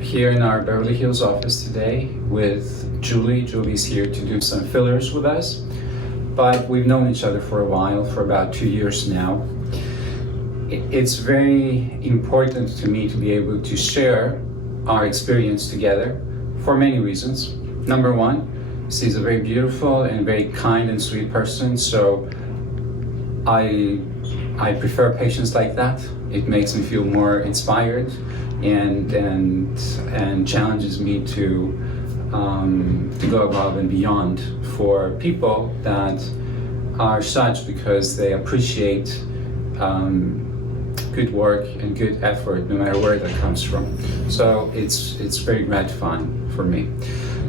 here in our Beverly Hills office today with Julie. Julie's here to do some fillers with us, but we've known each other for a while, for about 2 years now. It's very important to me to be able to share our experience together for many reasons. Number one, she's a very beautiful and very kind and sweet person, so I prefer patients like that. It makes me feel more inspired and challenges me to go above and beyond for people that are such because they appreciate good work and good effort no matter where that comes from. So it's very gratifying for me.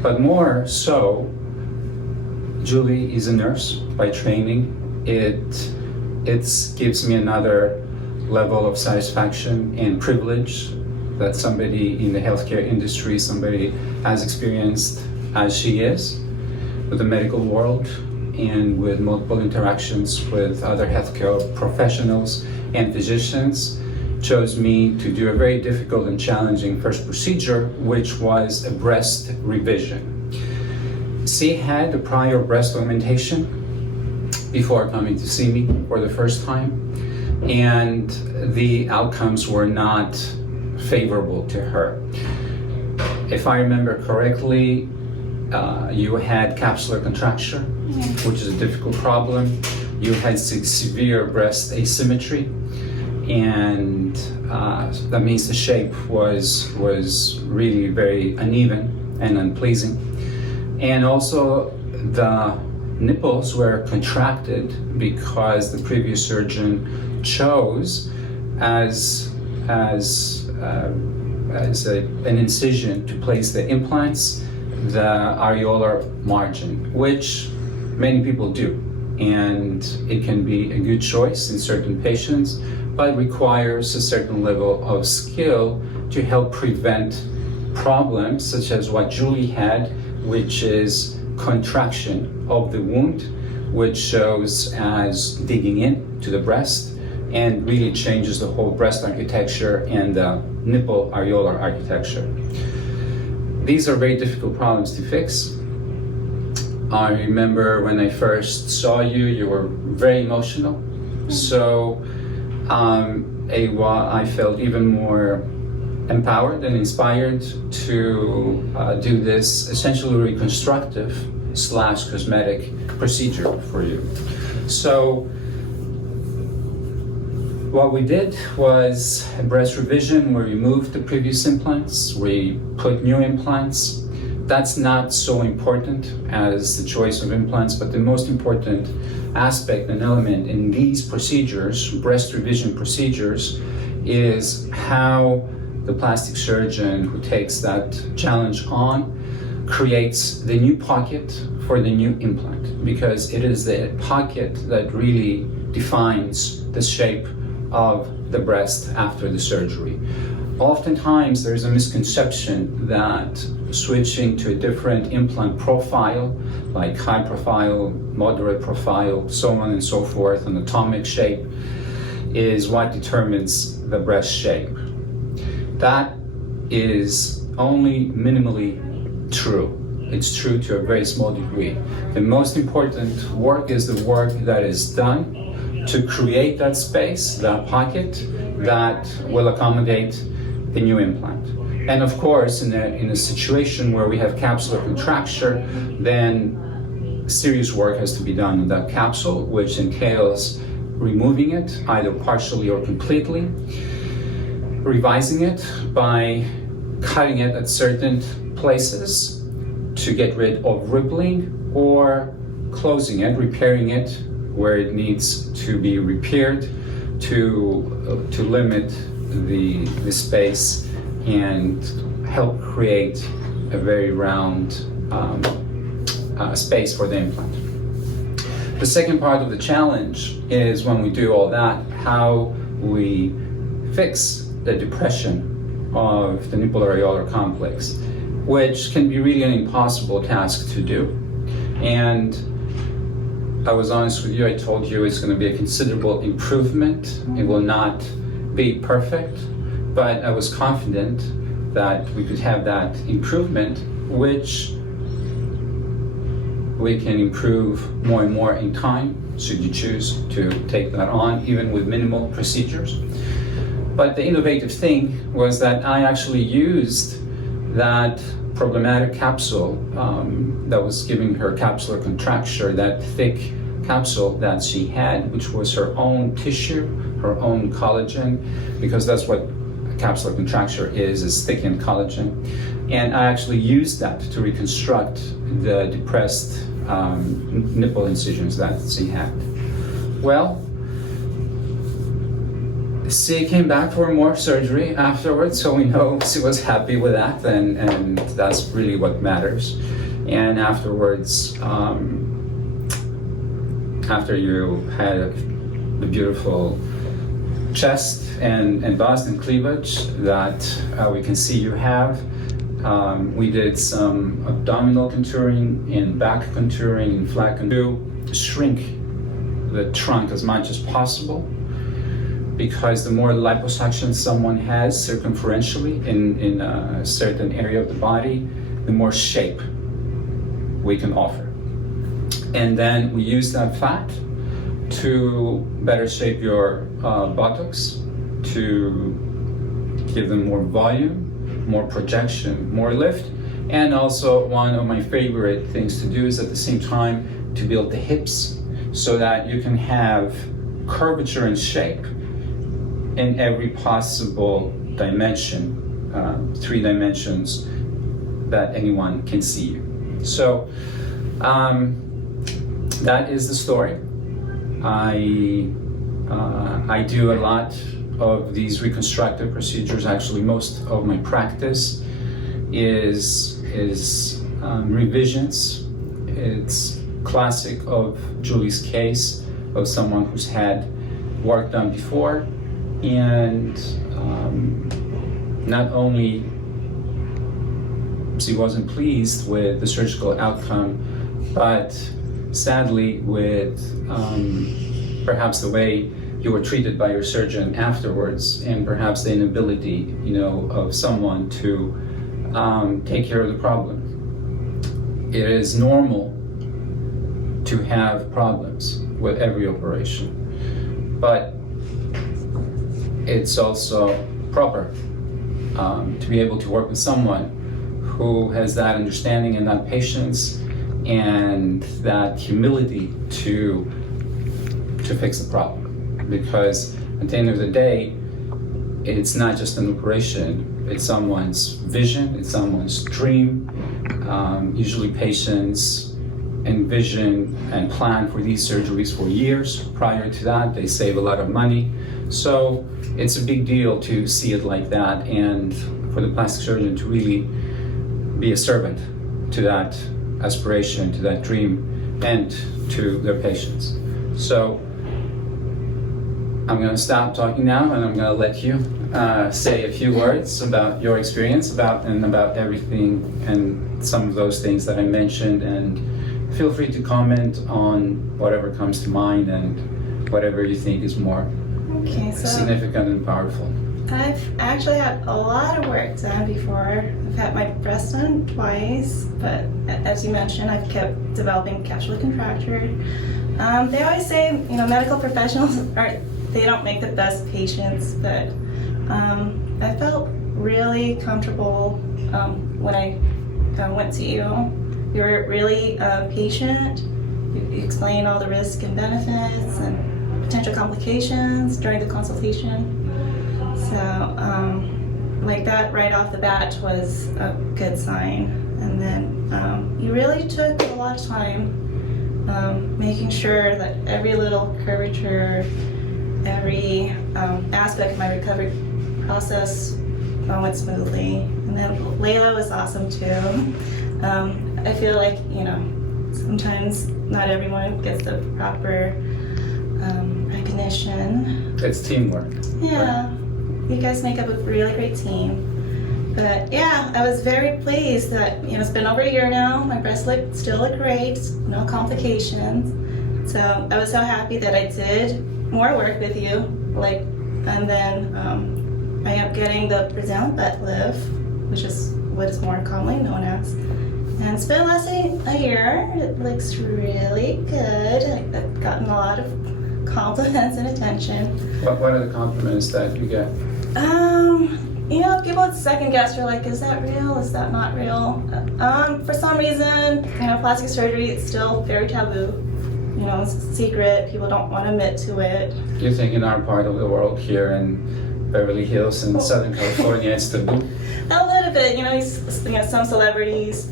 But more so, Julie is a nurse by training. It gives me another level of satisfaction and privilege that somebody in the healthcare industry, somebody as experienced as she is with the medical world and with multiple interactions with other healthcare professionals and physicians, chose me to do a very difficult and challenging first procedure, which was a breast revision. She had a prior breast augmentation before coming to see me for the first time, and the outcomes were not favorable to her. If I remember correctly, you had capsular contracture, which is a difficult problem. You had severe breast asymmetry, and that means the shape was really very uneven and unpleasing. And also the nipples were contracted because the previous surgeon chose as an incision to place the implants the areolar margin, which many people do, and it can be a good choice in certain patients, but requires a certain level of skill to help prevent problems such as what Julie had, which is contraction of the wound, which shows as digging in to the breast and really changes the whole breast architecture and the nipple areolar architecture. These are very difficult problems to fix. I remember when I first saw you, you were very emotional. So I felt even more empowered and inspired to do this essentially reconstructive / cosmetic procedure for you. So what we did was a breast revision. We removed the previous implants, we put new implants. That's not so important as the choice of implants, but the most important aspect and element in these procedures, breast revision procedures, is how the plastic surgeon who takes that challenge on creates the new pocket for the new implant, because it is the pocket that really defines the shape of the breast after the surgery. Oftentimes there's a misconception that switching to a different implant profile, like high profile, moderate profile, so on and so forth, anatomic shape, is what determines the breast shape. That is only minimally true. It's true to a very small degree. The most important work is the work that is done to create that space, that pocket, that will accommodate the new implant. And of course, in a situation where we have capsular contracture, then serious work has to be done on that capsule, which entails removing it, either partially or completely, revising it by cutting it at certain places to get rid of rippling, or closing it, repairing it where it needs to be repaired to limit the space and help create a very round space for the implant. The second part of the challenge is, when we do all that, how we fix the depression of the nipple areolar complex, which can be really an impossible task to do. And I was honest with you, I told you it's going to be a considerable improvement. It will not be perfect, but I was confident that we could have that improvement, which we can improve more and more in time, should you choose to take that on, even with minimal procedures. But the innovative thing was that I actually used that problematic capsule that was giving her capsular contracture, that thick capsule that she had, which was her own tissue, her own collagen, because that's what capsular contracture is thickened collagen. And I actually used that to reconstruct the depressed nipple incisions that she had. Well, she came back for more surgery afterwards, so we know she was happy with that, and that's really what matters. And afterwards, after you had the beautiful chest and bust and cleavage that we can see you have, we did some abdominal contouring and back contouring and flat contouring to shrink the trunk as much as possible, because the more liposuction someone has circumferentially in a certain area of the body, the more shape we can offer. And then we use that fat to better shape your buttocks, to give them more volume, more projection, more lift. And also, one of my favorite things to do is at the same time to build the hips so that you can have curvature and shape in every possible dimension, 3 dimensions that anyone can see you. So that is the story. I do a lot of these reconstructive procedures. Actually, most of my practice is revisions. It's classic of Julie's case of someone who's had work done before, and not only she wasn't pleased with the surgical outcome, but sadly with perhaps the way you were treated by your surgeon afterwards, and perhaps the inability, of someone to take care of the problem. It is normal to have problems with every operation, but it's also proper to be able to work with someone who has that understanding and that patience and that humility to fix the problem. Because at the end of the day, it's not just an operation, it's someone's vision, it's someone's dream. Usually patients envision and plan for these surgeries for years prior to that. They save a lot of money. So it's a big deal to see it like that, and for the plastic surgeon to really be a servant to that aspiration, to that dream, and to their patients. So I'm going to stop talking now, and I'm going to let you say a few words about your experience about everything and some of those things that I mentioned, and feel free to comment on whatever comes to mind and whatever you think is more significant and powerful. I've actually had a lot of work done before. I've had my breast done twice, but as you mentioned, I've kept developing capsular contracture. They always say, medical professionals they don't make the best patients, but I felt really comfortable when I went to you. You were really patient. You explained all the risks and benefits and potential complications during the consultation. So, like that right off the bat was a good sign. And then you really took a lot of time making sure that every little curvature, every aspect of my recovery process went smoothly. And then Layla was awesome too. I feel like, sometimes not everyone gets the proper recognition. It's teamwork. Yeah. Right? You guys make up a really great team. But yeah, I was very pleased that, it's been over a year now. My breasts still look great, no complications. So I was so happy that I did more work with you. And then I am getting the Brazilian butt lift. which is what is more commonly known as. And it's been lasting a year. It looks really good. I've gotten a lot of compliments and attention. What are the compliments that you get? You know, people would second guess. You're like, is that real? Is that not real? For some reason, you know, plastic surgery is still very taboo. You know, it's a secret. People don't want to admit to it. Do you think in our part of the world, here in Beverly Hills in Southern California, it's taboo? A little bit. You know, some celebrities,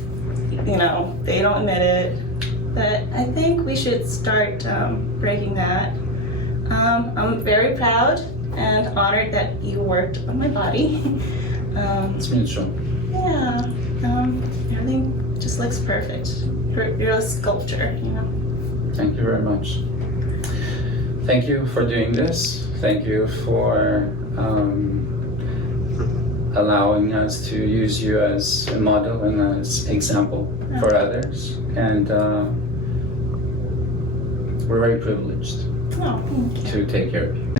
you know, they don't admit it. But I think we should start breaking that. I'm very proud and honored that you worked on my body. It's mutual. Yeah, everything just looks perfect. You're a sculpture, you know. Thank you very much. Thank you for doing this. Thank you for allowing us to use you as a model and as example for others. And we're very privileged Oh, thank you. to take care of you.